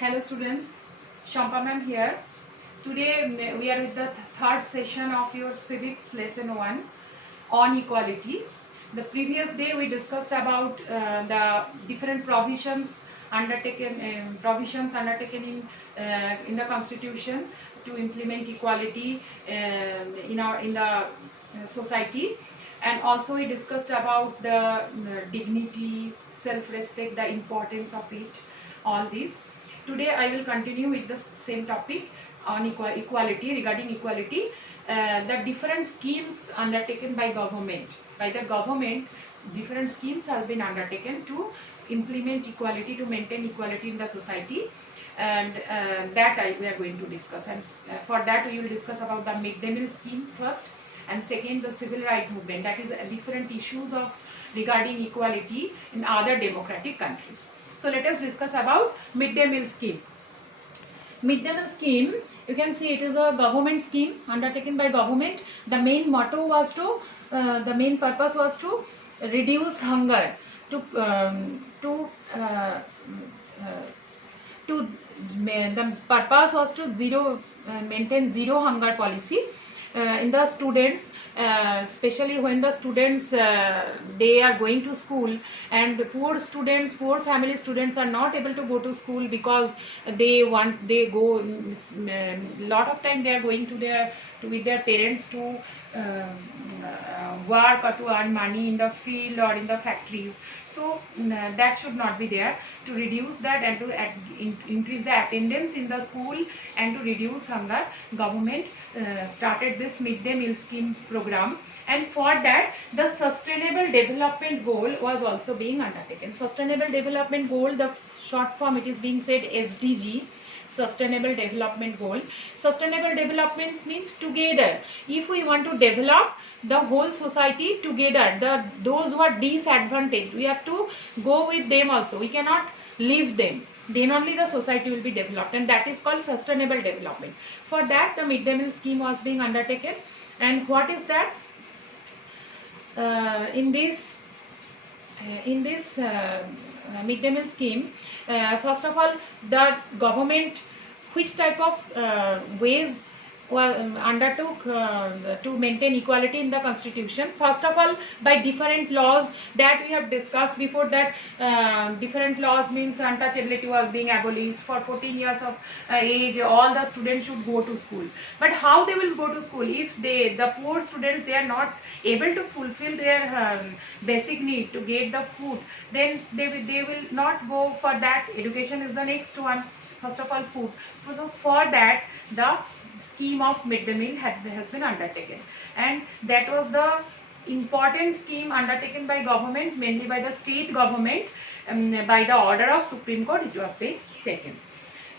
Hello students, Shampa ma'am here. Today we are with the third session of your civics lesson 1 on equality. The previous day we discussed about the different provisions undertaken in the constitution to implement equality in the society, and also we discussed about the dignity, self-respect, the importance of it, all these. Today I will continue with the same topic on equality. Regarding equality, the different schemes undertaken by government. By the government, different schemes have been undertaken to implement equality, to maintain equality in the society, and we are going to discuss. And for that we will discuss about the midday meal scheme first, and second the civil rights movement. That is different issues of regarding equality in other democratic countries. So let us discuss about midday meal scheme. Midday meal scheme, you can see it is a government scheme undertaken by government. The main motto was the main purpose was to reduce hunger, to the purpose was to maintain zero hunger policy in the students, especially when the students they are going to school, and poor family students are not able to go to school because they go lot of time they are going with their parents to work or to earn money in the field or in the factories. So that should not be there. To reduce that and to increase the attendance in the school and to reduce hunger, government started this midday meal scheme program. And for that, the sustainable development goal was also being undertaken. Sustainable development goal, the short form it is being said SDG, sustainable development goal. Sustainable development means together. If we want to develop the whole society together, those who are disadvantaged, we have to go with them also. We cannot leave them. Then only the society will be developed, and that is called sustainable development. For that, the midday meal scheme was being undertaken. And what is that? In this midday meal scheme, first of all, the government, which type of ways undertook to maintain equality in the constitution. First of all, by different laws that we have discussed before, that different laws means untouchability was being abolished. For 14 years of age, all the students should go to school. But how they will go to school if the poor students, they are not able to fulfill their basic need to get the food? Then they will not go. For that, education is the next one. First of all, food. So for that, the scheme of midday meal has been undertaken, and that was the important scheme undertaken by government, mainly by the state government. By the order of Supreme Court it was being taken.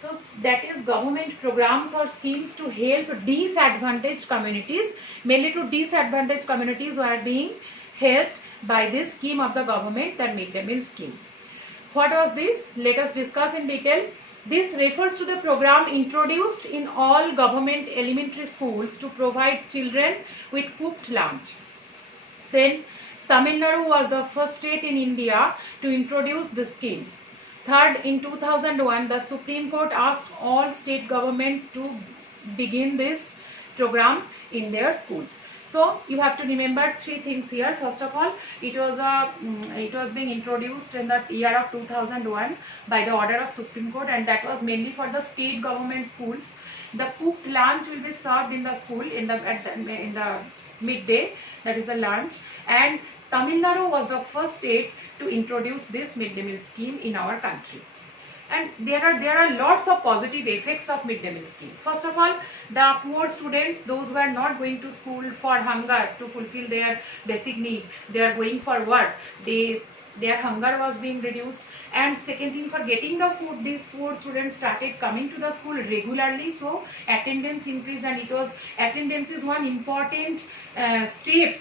So that is government programs or schemes to help disadvantaged communities, mainly to disadvantaged communities who are being helped by this scheme of the government, that midday meal scheme. What was this? Let us discuss in detail. This refers to the program introduced in all government elementary schools to provide children with cooked lunch. Then Tamil Nadu was the first state in India to introduce this scheme. Third, in 2001, the Supreme Court asked all state governments to begin this program in their schools. So you have to remember three things here. First of all, it was being introduced in the year of 2001 by the order of Supreme Court, and that was mainly for the state government schools. The cooked lunch will be served in the school in the midday, that is the lunch. And Tamil Nadu was the first state to introduce this midday meal scheme in our country. And there are lots of positive effects of midday meal scheme. First of all, the poor students, those who are not going to school for hunger, to fulfill their basic need, they are going for work, their hunger was being reduced. And second thing, for getting the food, these poor students started coming to the school regularly, so attendance increased, and attendance is one important step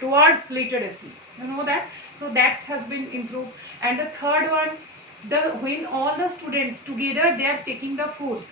towards literacy, you know that. So that has been improved. And the third one, when all the students together they are taking the food,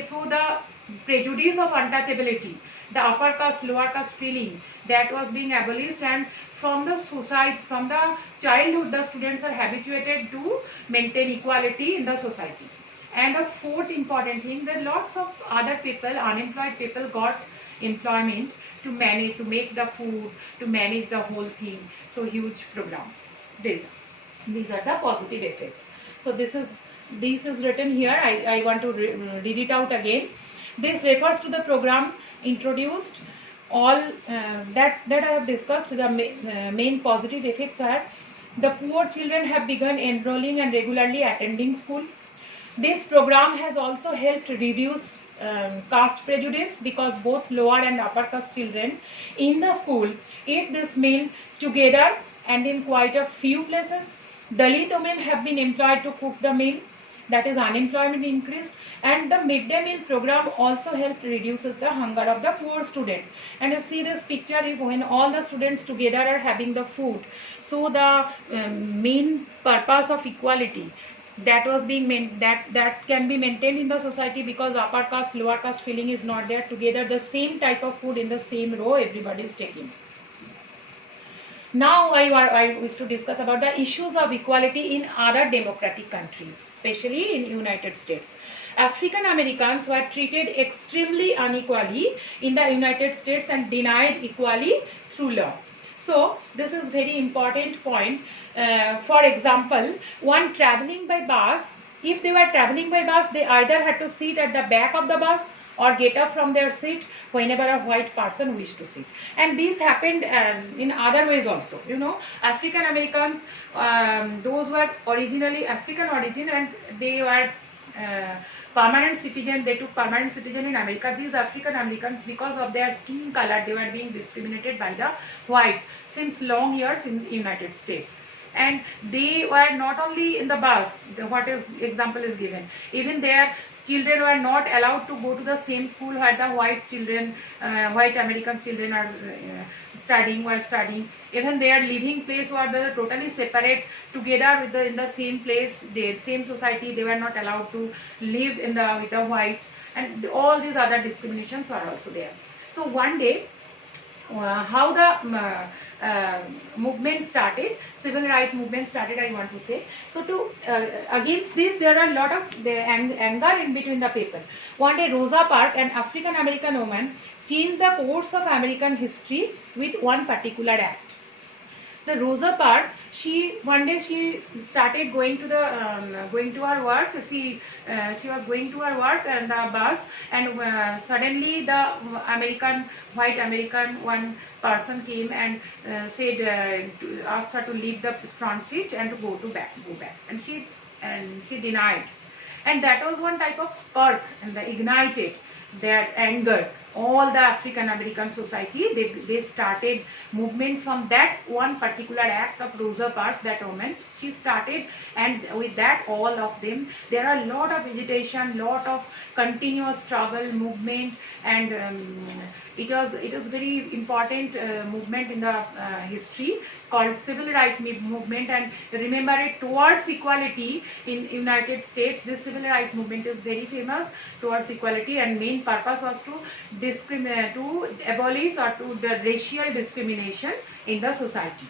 so the prejudice of untouchability, the upper caste lower caste feeling, that was being abolished, and from the society, from the childhood, the students are habituated to maintain equality in the society. And the fourth important thing, that lots of other people, unemployed people, got employment to manage, to make the food, to manage the whole thing. So huge program. These are the positive effects. So this is written here. I want to read it out again. This refers to the program introduced all that I have discussed. The main positive effects are: the poor children have begun enrolling and regularly attending school. This program has also helped reduce caste prejudice, because both lower and upper caste children in the school eat this meal together and in quite a few places. Dalit women have been employed to cook the meal, that is, unemployment increased. And the midday meal program also helped reduces the hunger of the poor students. And you see this picture, when all the students together are having the food. So the main purpose of equality that was being that can be maintained in the society, because upper caste lower caste feeling is not there. Together the same type of food in the same row everybody is taking. Now I wish to discuss about the issues of equality in other democratic countries, especially in United States. African Americans were treated extremely unequally in the United States and denied equality through law. So this is very important point. For example, one traveling by bus, if they were traveling by bus, they either had to sit at the back of the bus or get up from their seat whenever a white person wished to sit. And this happened in other ways also. You know, African Americans, those were originally African origin, and they were permanent citizen. They took permanent citizen in America. These African Americans, because of their skin color, they were being discriminated by the whites since long years in the United States. And they were not only in the bus, what is example is given, even their children were not allowed to go to the same school where the white children, white American children are were studying. Even their living place were totally separate together with in the same place, the same society. They were not allowed to live with the whites, and all these other discriminations are also there. So one day, how the movement started, civil rights movement started, I want to say. So to against this, there are a lot of anger in between the people. One day, Rosa Parks, an African American woman, changed the course of American history with one particular act. The Rosa Parks, one day she started going to her work. She was going to her work and the bus, and suddenly the white American one person came and said, asked her to leave the front seat and to go back, and she denied. And that was one type of spark, and ignited that anger. All the African American society, they started movement from that one particular act of Rosa Parks, that woman. She started, and with that, all of them, there are a lot of agitation, lot of continuous struggle, movement, and it was very important movement in the history called civil rights movement. And remember it, towards equality in United States. This civil rights movement is very famous, towards equality, and main purpose was to abolish or to the racial discrimination in the society.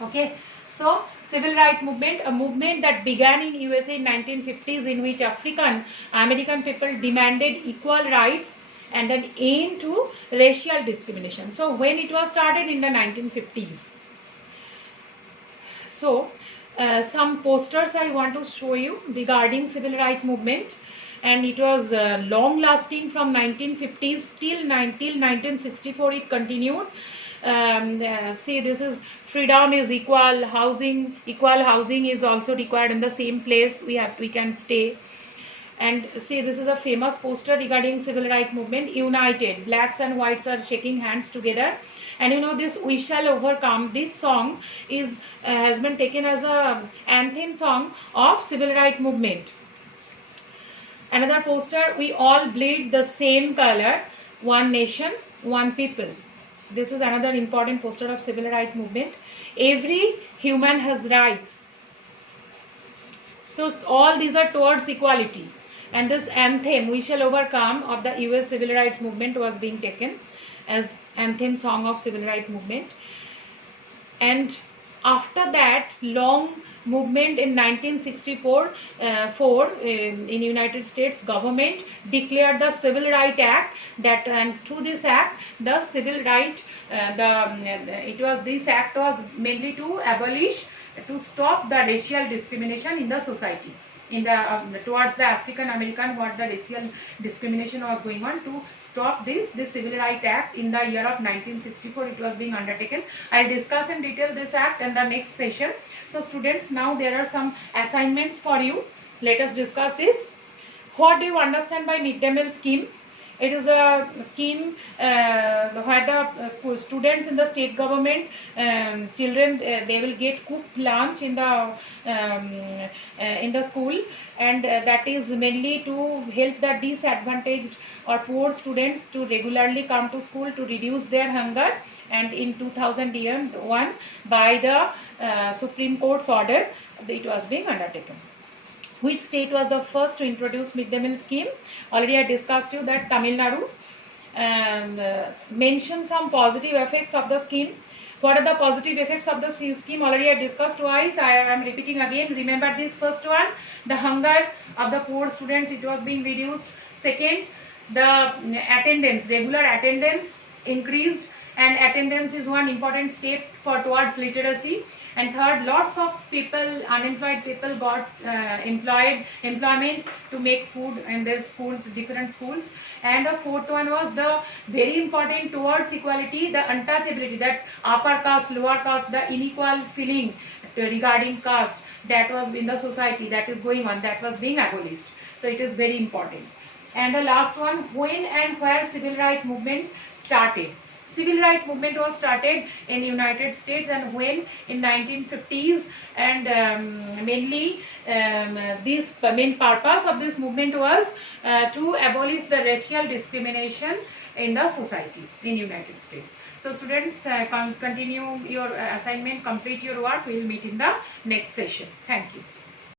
Okay, so civil rights movement, a movement that began in USA in 1950s, in which African American people demanded equal rights and an end to racial discrimination. So when it was started in the 1950s. So some posters I want to show you regarding civil rights movement. And it was long lasting from 1950s till 1964 it continued. See, this is freedom is equal, housing is also required in the same place we can stay. And see, this is a famous poster regarding civil rights movement. United, blacks and whites are shaking hands together. And you know, this We Shall Overcome, this song is has been taken as a anthem song of civil rights movement. Another poster, we all bleed the same color, one nation, one people. This is another important poster of civil rights movement. Every human has rights. So all these are towards equality. And this anthem, We Shall Overcome, of the US civil rights movement was being taken as anthem song of civil rights movement. And after that long movement in 1964 in United States government declared the Civil Rights Act, that and through this act the civil right this act was mainly to abolish, to stop the racial discrimination in the society, in the towards the African American, what the racial discrimination was going on. To stop this Civil Rights Act in the year of 1964 it was being undertaken. I'll discuss in detail this act in the next session. So students, now there are some assignments for you. Let us discuss this. What do you understand by midday meal scheme? It is a scheme where the students in the state government, children, they will get cooked lunch in the school, and that is mainly to help the disadvantaged or poor students to regularly come to school to reduce their hunger. And in 2001, by the Supreme Court's order, it was being undertaken. Which state was the first to introduce midday meal scheme? Already I discussed you that Tamil Nadu. And mention some positive effects of the scheme. What are the positive effects of the scheme? Already I discussed twice. I am repeating again. Remember this first one, the hunger of the poor students, it was being reduced. Second, the attendance, regular attendance increased, and attendance is one important step towards literacy. And third, lots of people, unemployed people, got employment to make food in their schools, different schools. And the fourth one was the very important towards equality, the untouchability, that upper caste, lower caste, the unequal feeling regarding caste that was in the society, that is going on, that was being abolished. So it is very important. And the last one, when and where civil rights movement started? Civil rights movement was started in United States, and when in 1950s, and mainly this main purpose of this movement was to abolish the racial discrimination in the society in United States. So students, continue your assignment, complete your work. We will meet in the next session. Thank you.